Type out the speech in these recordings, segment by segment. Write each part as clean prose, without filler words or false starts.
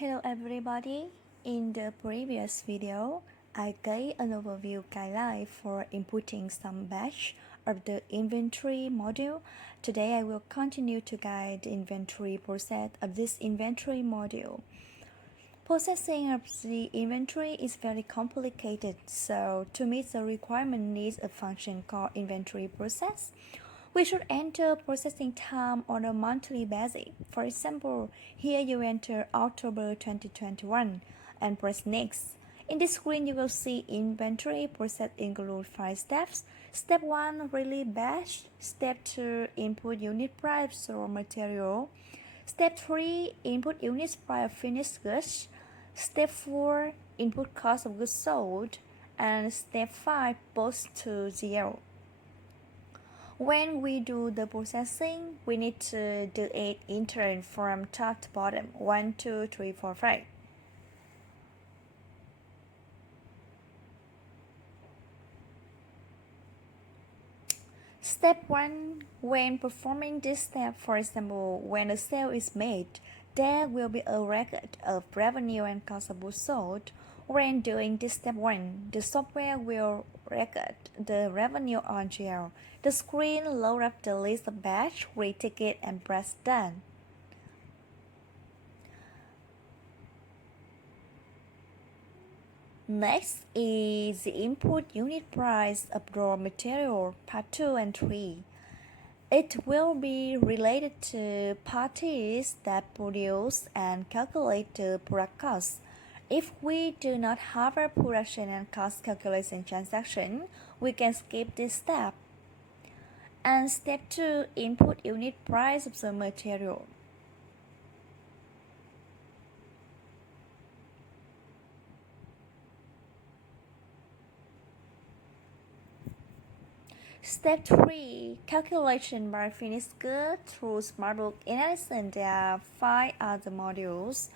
Hello everybody. In the previous video, I gave an overview guideline for inputting some batch of the inventory module. Today I will continue to guide the inventory process of this inventory module. Processing of the inventory is very complicated, so to meet the requirement needs a function called inventory process. We should enter processing time on a monthly basis. For example, here you enter October 2021 and press Next. In this screen, you will see inventory process include 5 steps. Step 1, release batch. Step 2, input unit price raw material. Step 3, input unit price of finished goods. Step 4, input cost of goods sold. And step 5, post to 0. When we do the processing, we need to delete intern from top to bottom 1, 2, 3, 4, 5. Step 1. When performing this step, for example, when a sale is made, there will be a record of revenue and cost of goods sold. When doing this step 1, the software will record the revenue on GL. The screen loads up the list of batch, read ticket, and press Done. Next is the input unit price of raw material, part 2 and 3. It will be related to parties that produce and calculate the product cost. If we do not have a production and cost calculation transaction, we can skip this step. And step 2, input unit price of the material. Step 3, calculation by finished goods through SmartBooks. In addition, there are 5 other modules.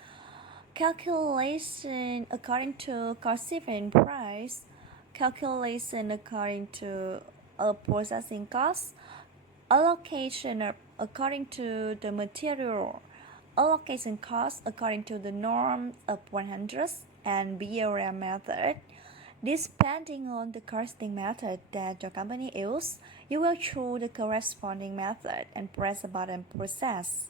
Calculation according to cost-driven price, calculation according to a processing cost, allocation according to the material, allocation cost according to the norm of 100, and behavioral method. Depending on the costing method that your company uses, you will choose the corresponding method and press the button Process.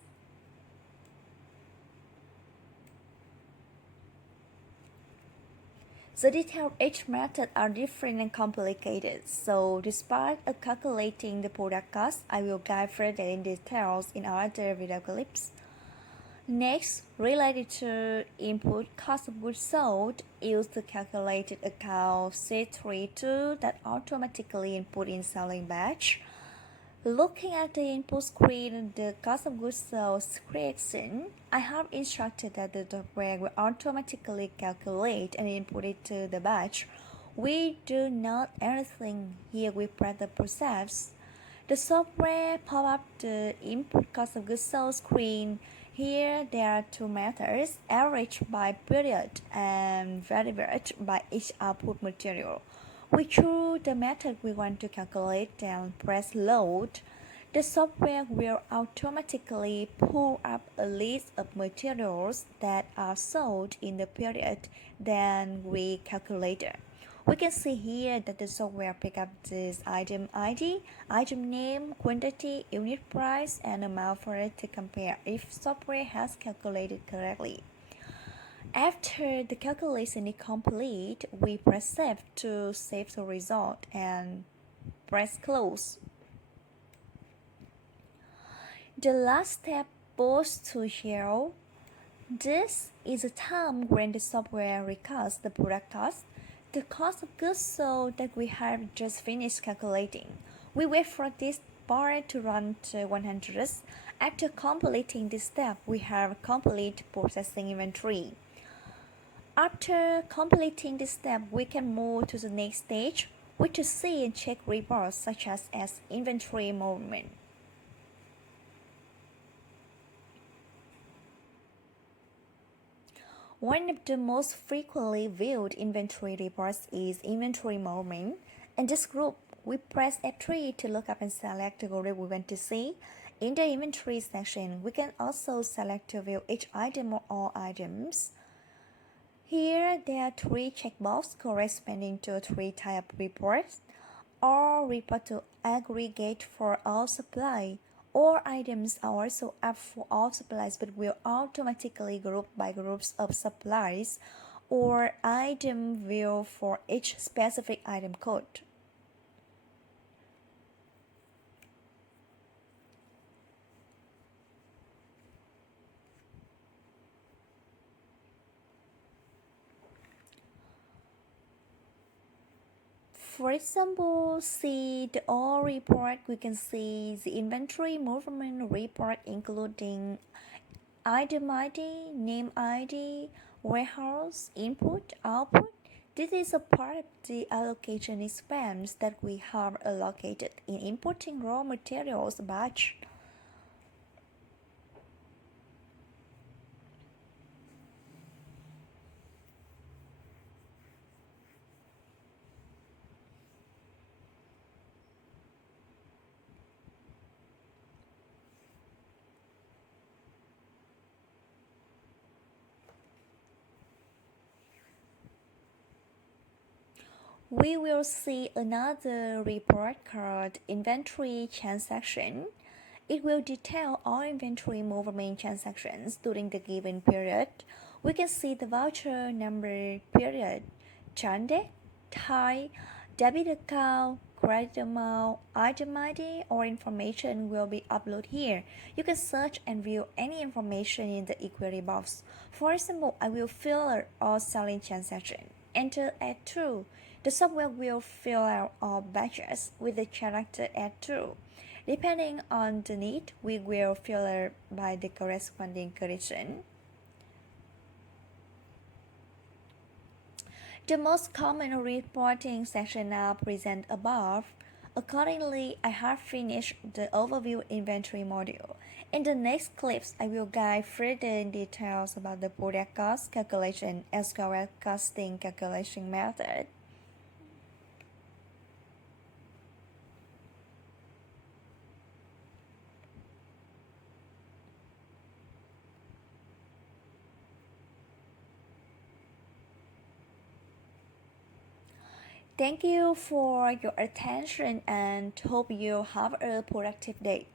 The details of each method are different and complicated, so despite of calculating the product cost, I will guide further in details in other video clips. Next, related to input cost of goods sold, use the calculated account C32 that automatically input in selling batch. Looking at the input screen, the cost of goods sold creation, I have instructed that the software will automatically calculate and input it to the batch. We do not anything here. We press the process. The software pop up the input cost of goods sold screen. Here there are 2 methods, average by period and variable by each output material. We choose the method we want to calculate and press Load. The software will automatically pull up a list of materials that are sold in the period then we calculated. We can see here that the software picks up this item ID, item name, quantity, unit price, and amount for it to compare if software has calculated correctly. After the calculation is complete, we press Save to save the result and press Close. The last step, Post to 0. This is a time when the software records the product cost, the cost of goods sold that we have just finished calculating. We wait for this bar to run to 100. After completing this step, we have complete processing inventory. After completing this step, we can move to the next stage, which is see and check reports such as inventory movement. One of the most frequently viewed inventory reports is inventory movement. In this group, we press F3 to look up and select the group we want to see. In the inventory section, we can also select to view each item or all items. Here, there are three checkboxes corresponding to three type reports. All report to aggregate for all supply. All items are also up for all supplies but will automatically group by groups of supplies or item view for each specific item code. For example, see the all report, we can see the inventory movement report including item ID, name ID, warehouse, input, output. This is a part of the allocation expense that we have allocated in importing raw materials batch. We will see another report called Inventory Transaction. It will detail all inventory movement transactions during the given period. We can see the voucher number, period, turn date, type, debit account, credit amount, item ID, or information will be uploaded here. You can search and view any information in the inquiry box. For example, I will filter all selling transaction. Enter add to. The software will fill out all batches with the character add to. Depending on the need, we will filter by the corresponding condition. The most common reporting sections are present above. Accordingly, I have finished the overview inventory module. In the next clips, I will guide further details about the product cost calculation as well as costing calculation method. Thank you for your attention and hope you have a productive day.